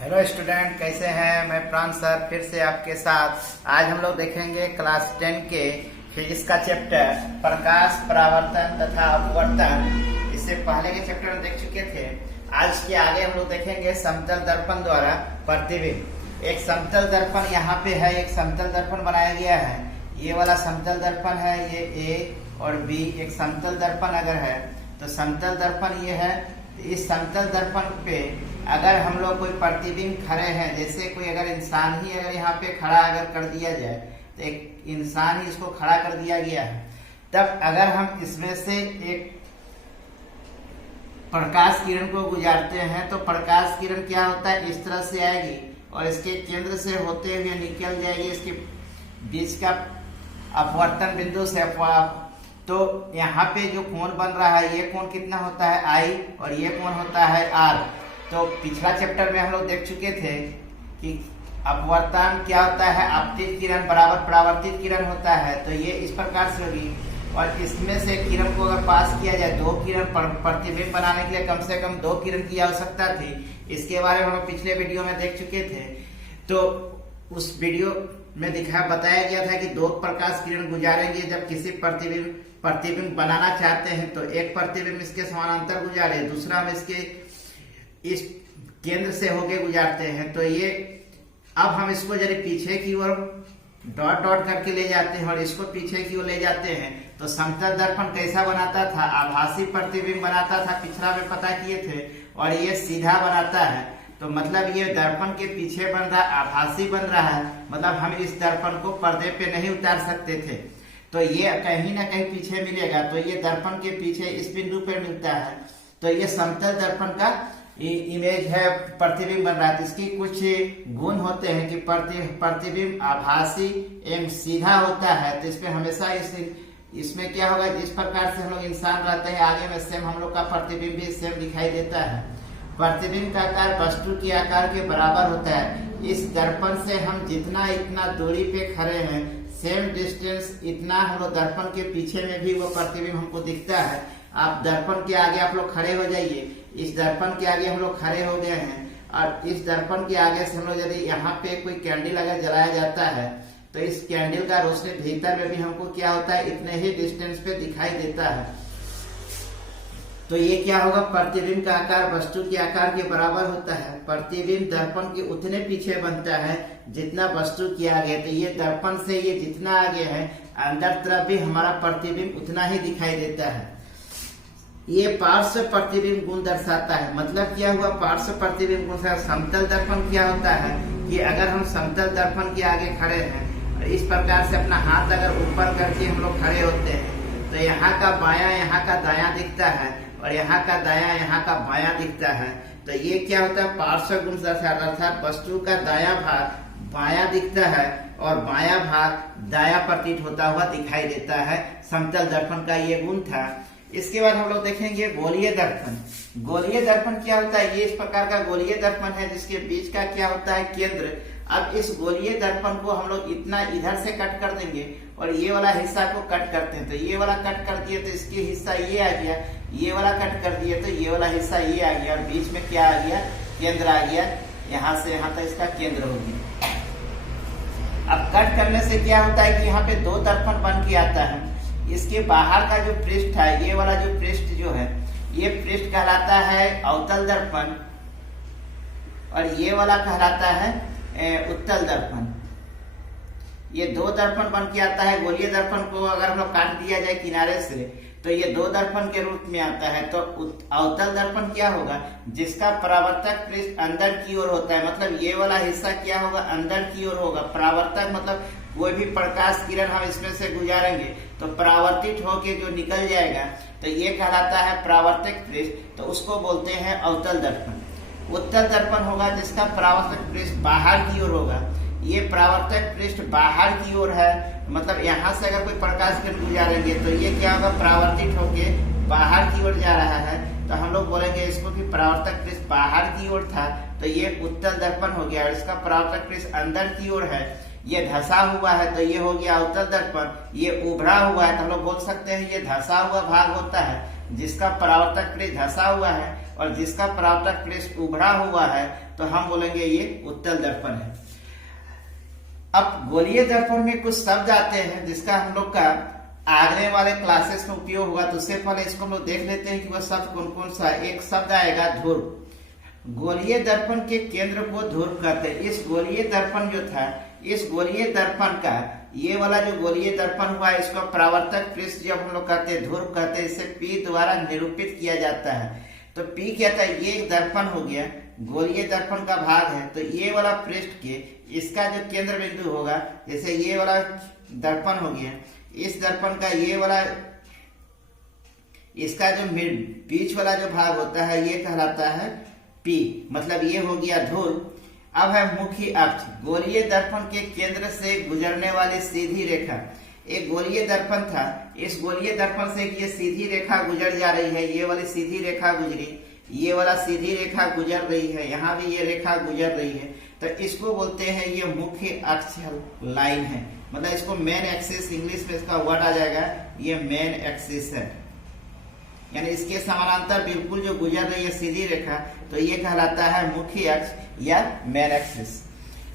Hello student, कैसे हैं। मैं प्राण सर फिर से आपके साथ। आज हम लोग देखेंगे क्लास 10 के फिजिक्स का चैप्टर प्रकाश, परावर्तन तथा अपवर्तन। इससे पहले के चैप्टर में देख चुके थे। आज के आगे हम लोग देखेंगे समतल दर्पण द्वारा प्रतिबिंब। एक समतल दर्पण यहाँ पे है, एक समतल दर्पण बनाया गया है। ये वाला समतल दर्पण है, ये ए और बी। एक समतल दर्पण अगर है तो समतल दर्पण ये है। इस समतल दर्पण पे अगर हम लोग कोई प्रतिबिंब खड़े हैं, जैसे कोई अगर इंसान ही अगर यहाँ पे खड़ा अगर कर दिया जाए, तो एक इंसान ही इसको खड़ा कर दिया गया है, तब अगर हम इसमें से एक प्रकाश किरण को गुजारते हैं तो प्रकाश किरण क्या होता है, इस तरह से आएगी और इसके केंद्र से होते हुए निकल जाएगी इसके बीच का अपवर्तन बिंदु से। तो यहाँ पे जो कोण बन रहा है, ये कोण कितना होता है आई, और ये कोण होता है आर। तो पिछला चैप्टर में हम लोग देख चुके थे कि अपवर्तन क्या होता है, आपतित किरण बराबर परावर्तित किरण होता है। तो ये इस प्रकार से होगी और इसमें से किरण को अगर पास किया जाए, दो किरण प्रतिबिंब बनाने के लिए कम से कम दो किरण की आवश्यकता थी। इसके बारे में हम पिछले वीडियो में देख चुके थे। तो उस वीडियो में बताया गया था कि दो प्रकाश किरण गुजारेंगे जब किसी प्रतिबिंब बनाना चाहते हैं। तो एक प्रतिबिंब इसके समानांतर गुजारे, दूसरा हम इसके इस केंद्र से होके गुजारते हैं। तो ये अब हम इसको जरा पीछे की ओर डॉट डॉट करके ले जाते हैं और इसको पीछे की ओर ले जाते हैं। तो समतल दर्पण कैसा बनाता था, आभासी प्रतिबिंब बनाता था, पिछड़ा में पता किए थे। और ये सीधा बनाता है, तो मतलब ये दर्पण के पीछे बन रहा, आभासी बन रहा है। मतलब हम इस दर्पण को पर्दे पे नहीं उतार सकते थे, तो ये कहीं ना कहीं पीछे मिलेगा। तो ये दर्पण के पीछे इस बिंदु पे मिलता है। तो ये समतल दर्पण का इमेज है, प्रतिबिंब बन रहा है। तो इसकी कुछ गुण होते हैं कि प्रतिबिंब आभासी एवं सीधा होता है। तो इसमें हमेशा इसमें क्या होगा, जिस प्रकार से हम लोग इंसान रहते हैं आगे में सेम हम लोग का प्रतिबिंब भी सेम दिखाई देता है। प्रतिबिंब का आकार वस्तु के आकार के बराबर होता है। इस दर्पण से हम जितना इतना दूरी पे खड़े हैं, सेम डिस्टेंस इतना हम लोग दर्पण के पीछे में भी वो प्रतिबिंब हमको दिखता है। आप दर्पण के आगे आप लोग खड़े हो जाइए। इस दर्पण के आगे हम लोग खड़े हो गए हैं और इस दर्पण के आगे से हम लोग यदि यहाँ पे कोई कैंडल अगर जलाया जाता है तो इस कैंडल का रोशनी भीतर में भी हमको क्या होता है, इतने ही डिस्टेंस पे दिखाई देता है। तो ये क्या होगा, प्रतिबिंब का आकार वस्तु के आकार के बराबर होता है। प्रतिबिंब दर्पण के उतने पीछे बनता है जितना वस्तु के आगे। तो ये दर्पण से ये जितना आगे है, अंदर तरफ भी हमारा प्रतिबिंब उतना ही दिखाई देता है। ये पार्श्व प्रतिबिंब गुण दर्शाता है। मतलब क्या हुआ, पार्श्व प्रतिबिंब गुण। समतल दर्पण क्या होता है कि अगर हम समतल दर्पण के आगे खड़े हैं और इस प्रकार से अपना हाथ अगर ऊपर करके हम लोग खड़े होते हैं, तो यहाँ का बायां यहाँ का दायां दिखता है और यहाँ का दायां यहाँ का बायां दिखता है। तो ये क्या होता है, पार्श्व गुण दर्शाता है। अर्थात वस्तु का दायां भाग बायां दिखता है और बायां भाग दायां प्रतीत होता हुआ दिखाई देता है। समतल दर्पण का ये गुण था। इसके बाद हम लोग देखेंगे गोलीय दर्पण। गोलीय दर्पण क्या होता है, ये इस प्रकार का गोलीय दर्पण है जिसके बीच का क्या होता है, केंद्र। अब इस गोलीय दर्पण को हम लोग इतना इधर से कट कर देंगे और ये वाला हिस्सा को कट करते हैं। तो ये वाला कट कर दिए तो इसकी हिस्सा ये आ गया, ये वाला कट कर दिए तो ये वाला हिस्सा ये आ गया और बीच में क्या आ गया, केंद्र आ गया। यहाँ से यहाँ तक इसका केंद्र हो गया। अब कट करने से क्या होता है कि यहाँ पे दो दर्पण बन के आता है। इसके बाहर का जो पृष्ठ है, ये वाला जो पृष्ठ जो है, ये पृष्ठ कहलाता है अवतल दर्पण और ये वाला कहलाता है उत्तल दर्पण। ये दो दर्पण बन के आता है। गोलीय दर्पण को अगर हम लोग काट दिया जाए किनारे से तो ये दो दर्पण के रूप में आता है। तो अवतल दर्पण क्या होगा, जिसका परावर्तक पृष्ठ अंदर की ओर होता है। मतलब ये वाला हिस्सा क्या होगा, अंदर की ओर होगा। परावर्तक मतलब कोई भी प्रकाश किरण हम इसमें से गुजारेंगे तो परावर्तित होके जो निकल जाएगा, तो ये कहलाता है परावर्तक पृष्ठ। तो उसको बोलते हैं अवतल दर्पण। उत्तल दर्पण होगा जिसका परावर्तक पृष्ठ बाहर की ओर होगा। ये परावर्तक पृष्ठ बाहर की ओर है, मतलब यहाँ से अगर कोई प्रकाश किरण गुजारेंगे तो ये क्या होगा, परावर्तित होके बाहर की ओर जा रहा है। तो हम लोग बोलेंगे इसको कि परावर्तक पृष्ठ बाहर की ओर था, तो ये उत्तल दर्पण हो गया। और इसका परावर्तक पृष्ठ अंदर की ओर है, ये धसा हुआ है, तो ये हो गया अवतल दर्पण। ये उभरा हुआ है तो हम लोग बोल सकते हैं ये धसा हुआ भाग होता है जिसका परावर्तक पृष्ठ धसा हुआ है और जिसका परावर्तक पृष्ठ उभरा हुआ है तो हम बोलेंगे ये उत्तल दर्पण है। अब गोलीय दर्पण में कुछ शब्द आते हैं जिसका हम लोग का आगने वाले क्लासेस में उपयोग होगा, तो उससे पहले इसको हम लोग देख लेते हैं कि वह शब्द कौन कौन सा। एक शब्द आएगा ध्रुव। गोलीय दर्पण के केंद्र को ध्रुव कहते हैं। इस गोलीय दर्पण जो था, इस गोलीय दर्पण का ये वाला जो गोलीय दर्पण हुआ इसको परावर्तक पृष्ठ जब हम लोग कहते हैं ध्रुव कहते हैं, इसे पी द्वारा निरूपित किया जाता है। तो पी क्या था, ये एक दर्पण हो गया, गोलीय दर्पण का भाग है। तो ये वाला पृष्ठ के इसका जो केंद्र बिंदु होगा, जैसे ये वाला दर्पण हो गया, इस दर्पण का ये वाला इसका जो बीच वाला जो भाग होता है ये कहलाता है पी, मतलब ये हो गया ध्रुव। अब है मुख्य अक्ष। गोलीय दर्पण के केंद्र से गुजरने वाली सीधी रेखा। एक गोलीय दर्पण था, इस गोलीय दर्पण से ये सीधी रेखा गुजर जा रही है, ये वाली सीधी रेखा गुजरी, ये वाला सीधी रेखा गुजर रही है, यहाँ भी ये रेखा गुजर रही है, तो इसको बोलते हैं ये मुख्य अक्ष लाइन है। मतलब इसको मेन एक्सिस, इंग्लिश में इसका वर्ड आ जाएगा, ये मेन एक्सिस है, यानी इसके समानांतर बिल्कुल जो गुजर रही है सीधी रेखा, तो ये कहलाता है मुख्य अक्ष या मेन एक्सिस।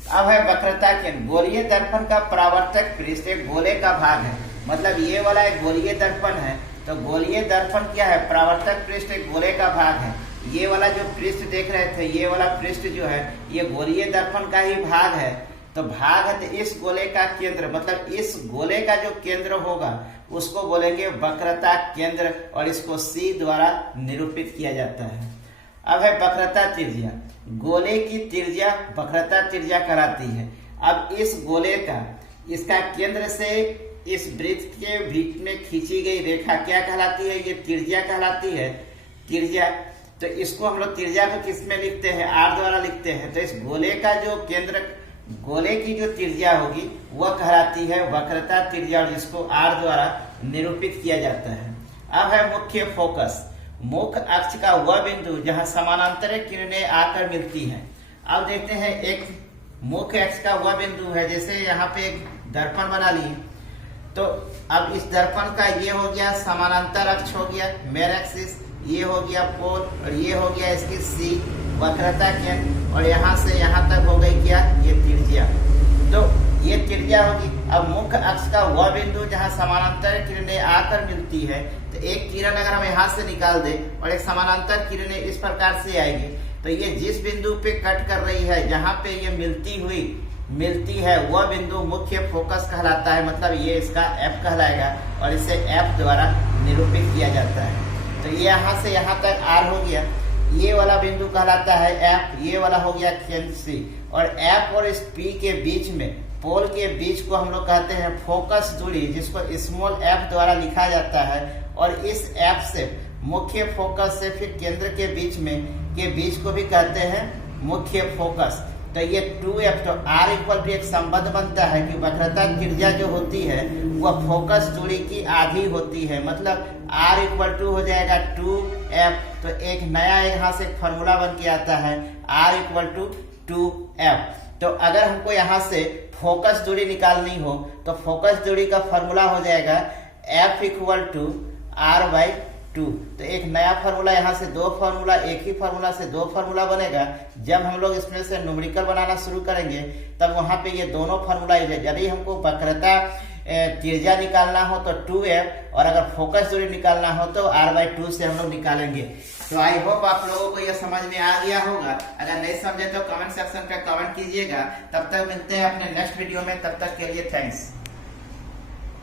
अब है वक्रता केंद्र। गोलीय दर्पण का परावर्तक पृष्ठ एक गोले का भाग है, मतलब ये वाला एक गोलीय दर्पण है, तो गोलीय दर्पण क्या है, परावर्तक पृष्ठ एक गोले का भाग है। ये वाला जो पृष्ठ देख रहे थे, ये वाला पृष्ठ जो है ये गोलीय दर्पण का ही भाग है। तो भाग है, तो इस गोले का केंद्र, मतलब इस गोले का जो केंद्र होगा उसको बोलेंगे वक्रता केंद्र, और इसको सी द्वारा निरूपित किया जाता है। अब है वक्रता त्रिज्या। गोले की त्रिज्या वक्रता त्रिज्या कहलाती है। अब इस गोले का, इसका केंद्र से इस वृत्त के बीच में खींची गई रेखा क्या कहलाती है, ये त्रिज्या कहलाती है, त्रिज्या। तो इसको हम लोग त्रिज्या को किस में लिखते हैं, आर द्वारा लिखते हैं। तो इस गोले का जो केंद्र, गोले की जो त्रिज्या होगी वह कहलाती है वक्रता त्रिज्या, और जिसको आर द्वारा निरूपित किया जाता है। अब है मुख्य फोकस। मुख्य अक्ष का वह बिंदु जहां समानांतर किरणें आकर मिलती हैं। अब देखते हैं एक मुख्य अक्ष का वह बिंदु है, जैसे यहाँ पे एक दर्पण बना लिए, तो अब इस दर्पण का ये हो गया समानांतर अक्ष हो गया मेन एक्सिस, ये हो गया पोल, और ये हो गया इसकी सी वक्रता केंद्र, और यहाँ से यहाँ तक हो गई क्या, ये त्रिज्या। तो ये त्रिज्या होगी। अब मुख्य अक्ष का वह बिंदु जहाँ समानांतर किरणें आकर मिलती है, तो एक किरण अगर हम यहाँ से निकाल दे और एक समानांतर किरणें इस प्रकार से आएगी, तो ये जिस बिंदु पे कट कर रही है, जहाँ पे ये मिलती है वह बिंदु मुख्य फोकस कहलाता है, मतलब ये इसका एफ कहलाएगा, और इसे एफ द्वारा निरूपित किया जाता है। तो ये यहाँ से यहाँ तक आर हो गया, ये वाला बिंदु कहलाता है एफ, ये वाला हो गया केंद्र सी, और एफ और इस पी के बीच में, पोल के बीच को हम लोग कहते हैं फोकस दूरी, जिसको स्मॉल एफ द्वारा लिखा जाता है। और इस एफ से मुख्य फोकस से फिर केंद्र के बीच को भी कहते हैं मुख्य फोकस। तो ये 2f, तो r इक्वल टू एक संबंध बनता है कि वक्रता त्रिज्या जो होती है वह फोकस दूरी की आधी होती है, मतलब r इक्वल टू हो जाएगा 2f। तो एक नया यहाँ से फॉर्मूला बन के आता है r इक्वल टू 2f। तो अगर हमको यहाँ से फोकस दूरी निकालनी हो तो फोकस दूरी का फॉर्मूला हो जाएगा f इक्वल टू r/2। तो एक नया फार्मूला, यहाँ से दो फार्मूला, एक ही फार्मूला से दो फार्मूला बनेगा। जब हम लोग इसमें से न्यूमेरिकल बनाना शुरू करेंगे तब वहां पे ये दोनों फार्मूला यूज है। यदि हमको वक्रता त्रिज्या निकालना हो तो 2f, और अगर फोकस दूरी निकालना हो तो r/2 से हम लोग निकालेंगे। तो आई होप आप लोगों को यह समझ में आ गया होगा। अगर नहीं समझे तो कमेंट सेक्शन पे कमेंट कीजिएगा। तब तक मिलते हैं अपने नेक्स्ट वीडियो में, तब तक के लिए थैंक्स।